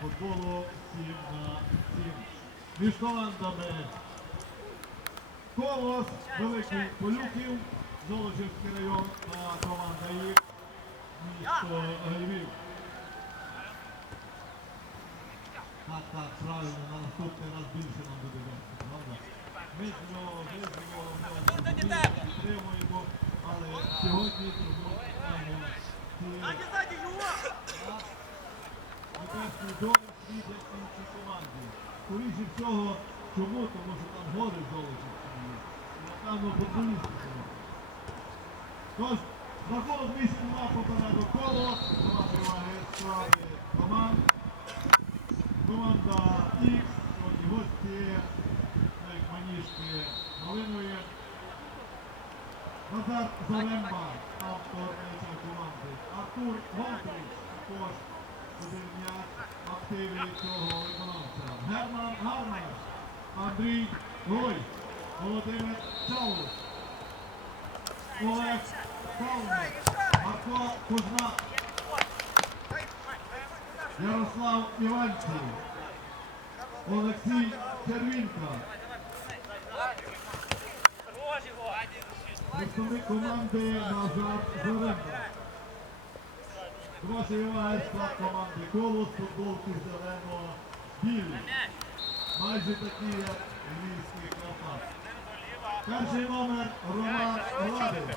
футболу 7 на 7. Між командами Колос, Великий Полюків, Золочівський район та команда їх місто Львів. Так, так, правильно, на наступний раз більше нам буде вести, правда? Ми з нього, ми з нього, ми з нього але сьогодні зробимо ці небесні долі світять інші команди. Скоріше всього, чому? Тому що там гори є. І, Напевно, футболісти. Тож, рахунок місць на попереду коло, два триває справи команд. Команда Х, сьогодні гості, як маніжки Малинові. Назар Заремба, автор цієї команди. Артур Голдріч, також один м'яч активі цього виконавця. Герман Гармаш, Андрій Гой, Володимир Чаус, Олег Калник, Марко Кузьма, Ярослав Іванців, Олексій Червінка, представник команди Назар. До вашої уваги склад команди Колос, футболки зелено-білі. Майже такі, як львівський Карпат. Перший номер Роман Радик.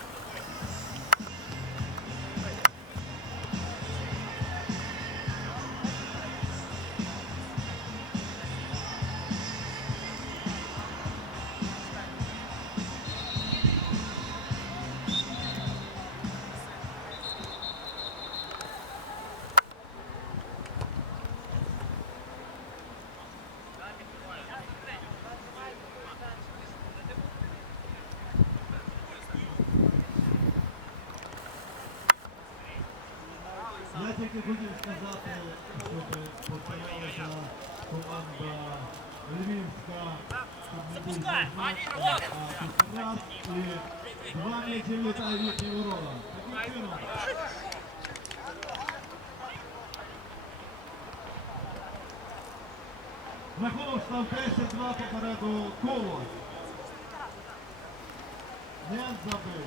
і два м'ячі літає в їхні ворота. Рахунок став 10-2 попереду коло. Не забив.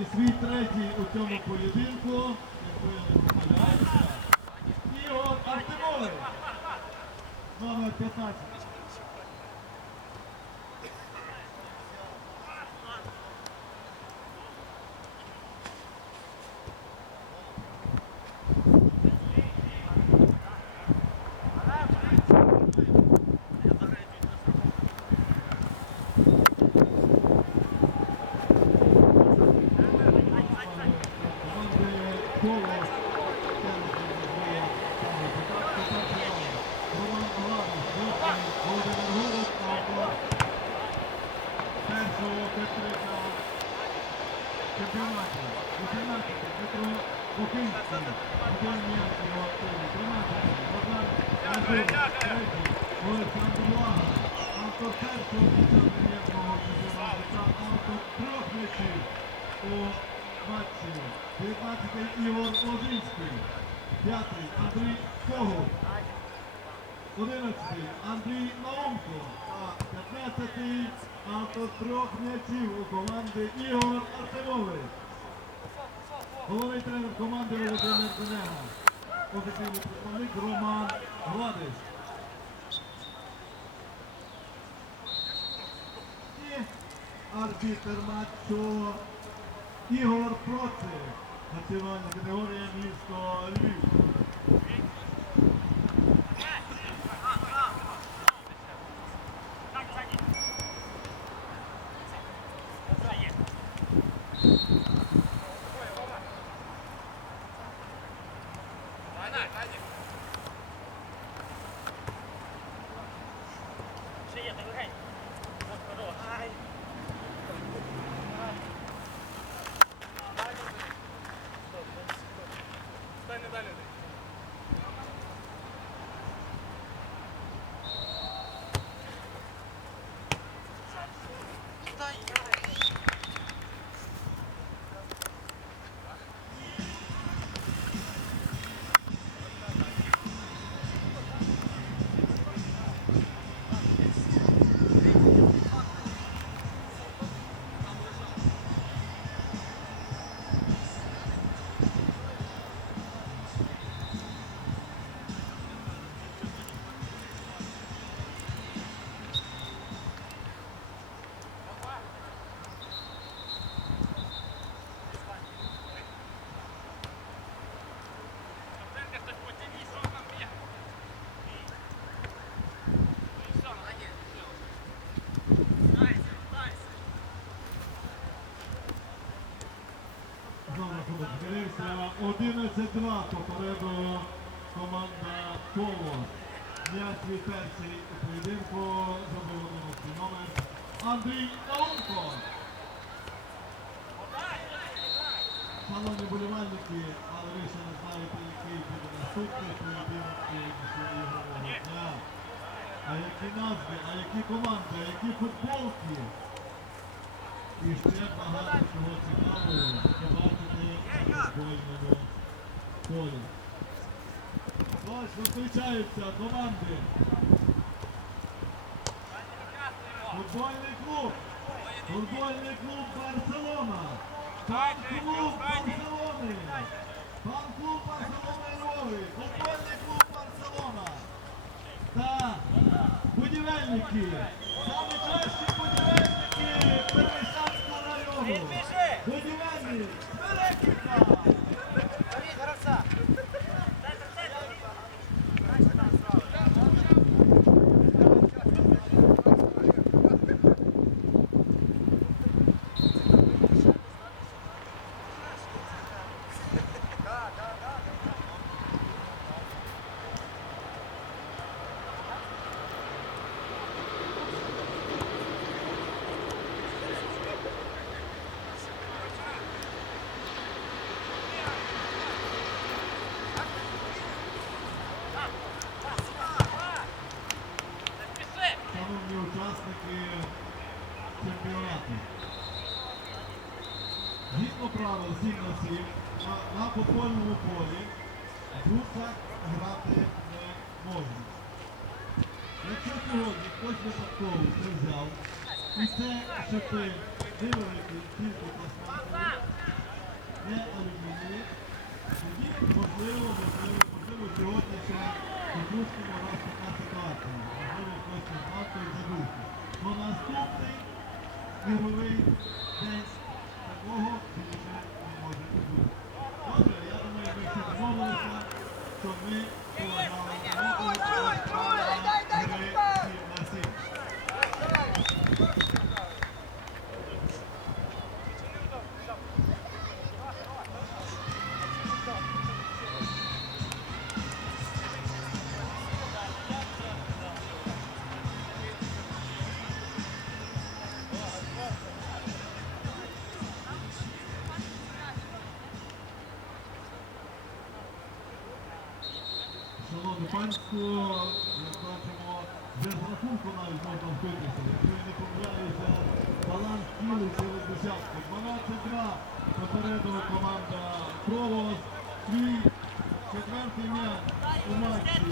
І свій третій у цьому поєдинку, якщо я не помиляюся, Ігор Артемович, номер 15. команди коло. Роман Оладов, Володимир Голуб, автор першого Петрика чемпіонаті. 18 Петро Бухинський, один м'яч його активний. 13 Богдан Азур, третій Олександр Лаган, автор першого прем'єрного чемпіонату та автор трьох м'ячів у матчі. 19 Ігор Лозинський, 5 Андрій Когут, 11 Андрій Наумко, а 15 автор трьох м'ячів у команди Ігор Артемович. Головний тренер команди Володимир Денега. Офіційний представник Роман Гладиш. І арбітер матчу Ігор Процик. Національна категорія місто Львів. Ще Знову 11-2 попереду команда Коло. М'яч перший у поєдинку 11 номер Андрій Онко. Шановні болівальники, але ви ще не знаєте, який буде наступний поєдинок ігрового дня. А які назви, а які команди, а які футболки. І ще багато чого цікавого футбольному. Ось зустрічаються команди. Футбольний клуб. Футбольний клуб Барселона. Фан-клуб Барселони. Фан-клуб Барселони Львові. Футбольний клуб Барселона. Та будівельники. Саме кращі будівельники Перемишанського району. Будівельник. Thank you. Алюмінієві, тоді можливо, можливо, сьогодні ще допустимо нас така ситуація. Можливо, хтось ігровий день такого більше правила гри 7 на 7. Шановне панство, як бачимо, без рахунку навіть можна вбитися. Якщо не помиляюся, баланс цілий через десятку. 12-2 попереду команда Провоз. Свій четвертий м'яч у матчі.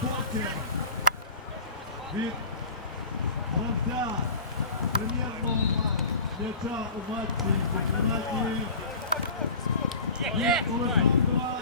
Покер від гравця прем'єрного м'яча у матчі чемпіонаті Є! Олександра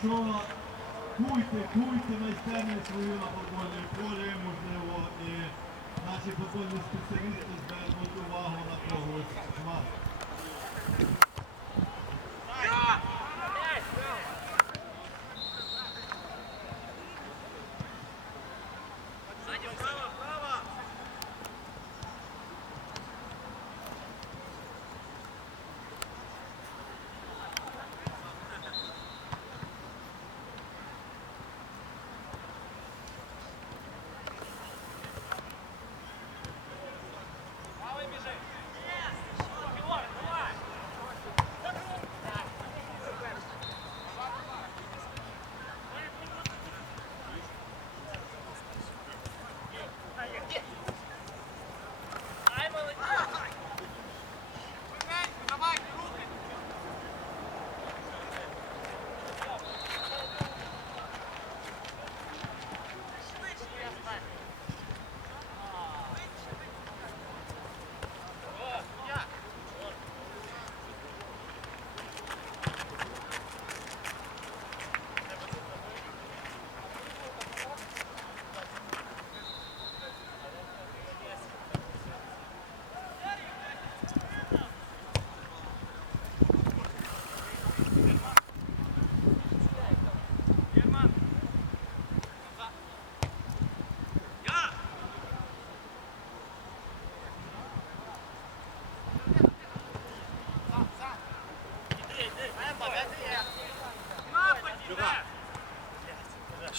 що куйте, куйте майстерню свою на футбольному полі, можливо, і наші футбольні спеціалісти звернуть увагу на когось. З вас.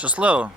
Щасливо!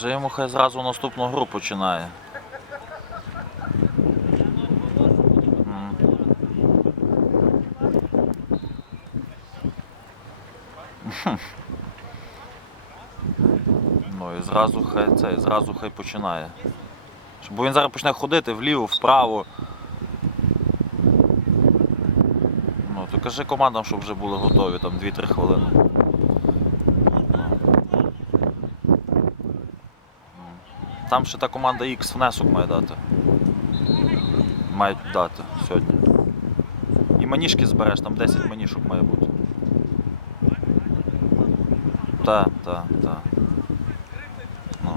Каже, йому хай зразу наступну гру починає. Ну і зразу хай це, і зразу хай починає. Бо він зараз почне ходити вліво, вправо. Ну, то кажи командам, щоб вже були готові там 2-3 хвилини. Там ще та команда X внесок має дати. Мають дати сьогодні. І маніжки збереш, там 10 манішок має бути. Так, так, так. Ну,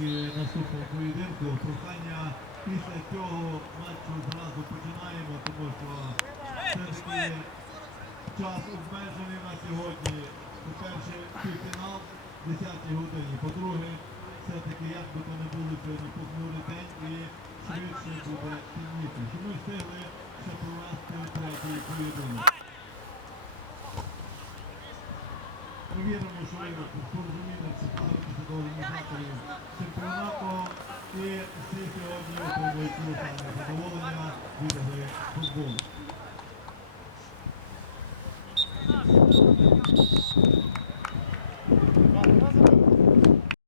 учасники наступного поєдинку, прохання після цього матчу зразу починаємо, тому що все-таки час обмежений на сьогодні. По-перше, півфінал в 10 годині. По-друге, все-таки як би то не було сьогодні похмурий день і швидше буде темніше. Щоб ми встигли ще провести третій поєдинок. Ми віримо, що ви порозуміли ставитися до організаторів чемпіонату і всі сьогодні отримують саме задоволення від футболу.